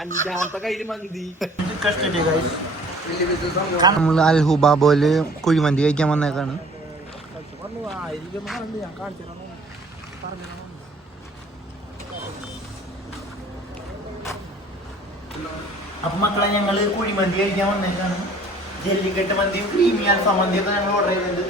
അഞ്ചാമത്തെ കയ്യില് മന്തി. നമ്മൾ അൽഹുബാബോയില് കുഴിമന്തി കഴിക്കാൻ വന്നേക്കാണ്. അപ്പൊ മക്കളെ ഞങ്ങള് കുഴിമന്തി കഴിക്കാൻ വന്നേക്കാണ്. ജല്ലിക്കെട്ട് മന്തിയും ക്രീമി അൽഫാം മന്തിയൊക്കെ ഞങ്ങൾ ഓർഡർ ചെയ്തിട്ടുണ്ട്.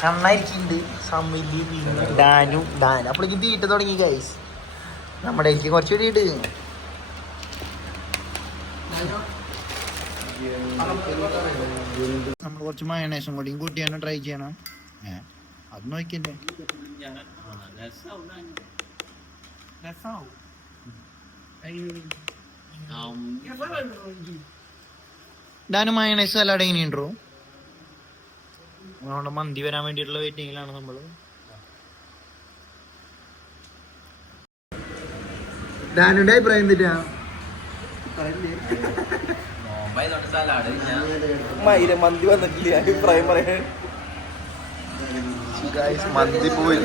കണ്ണായിരിക്കുന്നുണ്ട് സമ്മിലി ഡാനും അപ്പോഴേക്കും തീറ്റ തുടങ്ങി ഗൈസ്. നമ്മുടെ എനിക്ക് കുറച്ചുകൂടി ഇട്. നമ്മൾ കുറച്ച് മയണൈസും കൂടിയും കൂട്ടിയാണ് ട്രൈ ചെയ്യണം. അത് നോക്കില്ലേ ഡാനും മയണൈസ് സലാഡ് എങ്ങനെയുണ്ടോ? നമ്മുടെ മന്തി വരാൻ വേണ്ടിയിട്ടുള്ള വെയിറ്റിംഗിലാണ് നമ്മള്. ഡാനുടെ അഭിപ്രായം എന്തിട്ടാ? മന്തി വന്നിട്ടില്ല, അഭിപ്രായം പറയാൻ. മന്തി പോയി.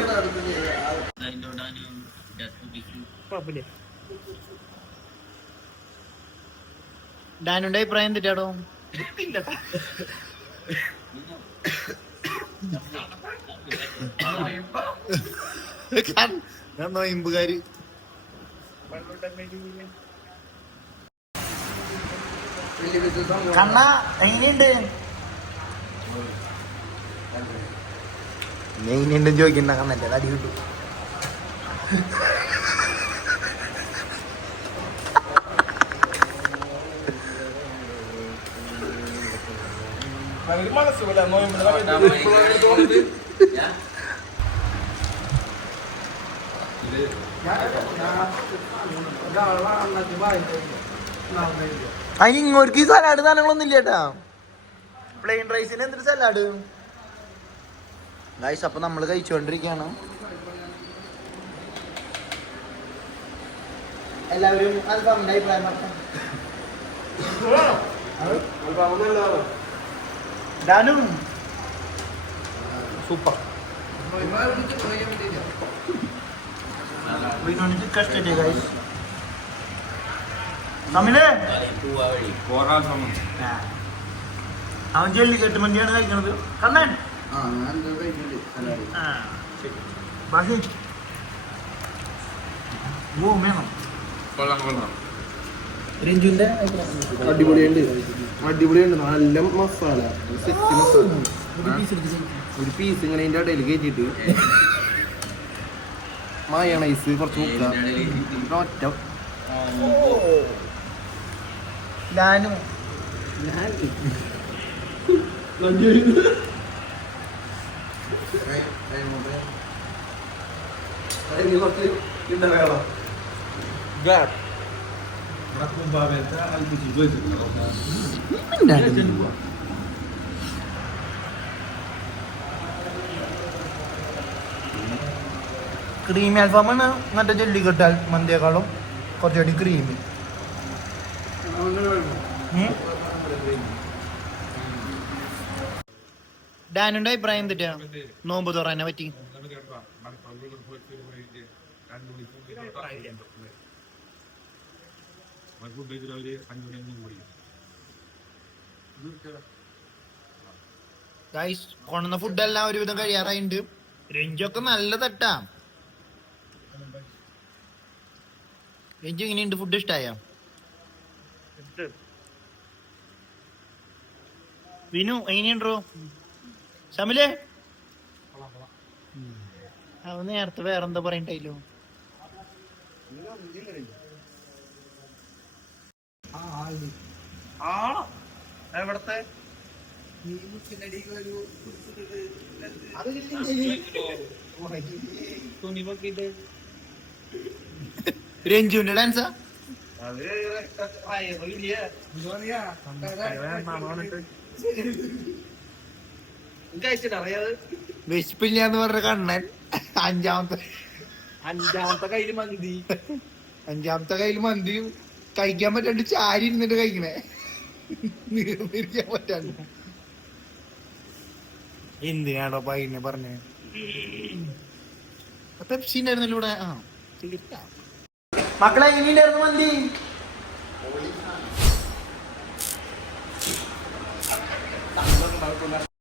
ഡാനുടെ അഭിപ്രായം എന്തിട്ടാടോ? നോയിമ്പുകാര് കണ്ണ എങ്ങനെയുണ്ട്? എങ്ങനെയുണ്ട് ചോദിക്കണ്ട കണ്ണല്ലേ, അടി കിട്ടും. അതിന് ഇങ്ങോട്ട് സലാഡ് സാധനങ്ങളൊന്നും ഇല്ല കേട്ടാ. പ്ലെയിൻ റൈസിന് എന്തൊരു സലാഡ് ഗൈസ്. അപ്പൊ നമ്മള് കഴിച്ചുകൊണ്ടിരിക്കുകയാണ്. എല്ലാവരും അൽഫാമിന്റെ അഭിപ്രായം പറഞ്ഞ സൂപ്പർ. കഷ്ടേ ഗൈസ്. തമിഴ് അവൻ ജല്ലിക്കെട്ട് മന്തിയാണ് കഴിക്കണത്. കണ്ണൻ ബാക്കി വേണം. രഞ്ജുവിന്റെ അടിപൊളിയുണ്ട്, അടിപൊളിയുണ്ട്. നല്ല മസാല, സെറ്റ് മസാല. ഒരു പീസ് ഇങ്ങനെ ഇതിന്റെ ഇടയിൽ കയറ്റിട്ട് മയണൈസ് കുറച്ച് മുക്ക ഒറ്റ ഡാനു ക്രീമി അൽഫാമാണ് മറ്റേ ജല്ലിക്കെട്ട് മന്തിയേക്കാളും കുറച്ചുകൂടി ക്രീമി. ഡാനുന്റെ അഭിപ്രായം എന്തിട്ടാ നോമ്പ് തുറന്നെ പറ്റി? ഗൈസ് കൊണ്ടുവന്ന ഫുഡെല്ലാം ഒരുവിധം കഴിയാറായിട്ടുണ്ട്. രഞ്ജൊക്കെ നല്ല തട്ടാ. രഞ്ജു എങ്ങനെയുണ്ട്? ഫുഡ് ഇഷ്ടായോ? വിനു എങ്ങനെയുണ്ടോ? ശമിലേ അവൻ നേരത്തെ വേറെന്താ പറയണ്ടല്ലോ. എവിടത്തെ രഞ്ജുവിന്റെ ഡാൻസാ? വിശപ്പില്ലാന്ന് പറഞ്ഞ കണ്ണൻ അഞ്ചാമത്തെ കയ്യില് മന്തി കഴിക്കാൻ പറ്റാണ്ട് ചാരി ഇരുന്നിട്ട് കഴിക്കണേ. നിർത്തിയിരിക്കാൻ പറ്റാണ്. എന്തിനാണോ പയ്യനെ പറഞ്ഞേ? പെപ്സി ഉണ്ടായിരുന്നല്ലോ ഇവിടെ. ആ തീർക്കാം. മക്കളെ എങ്ങനെയുണ്ടായിരുന്നു മന്തി?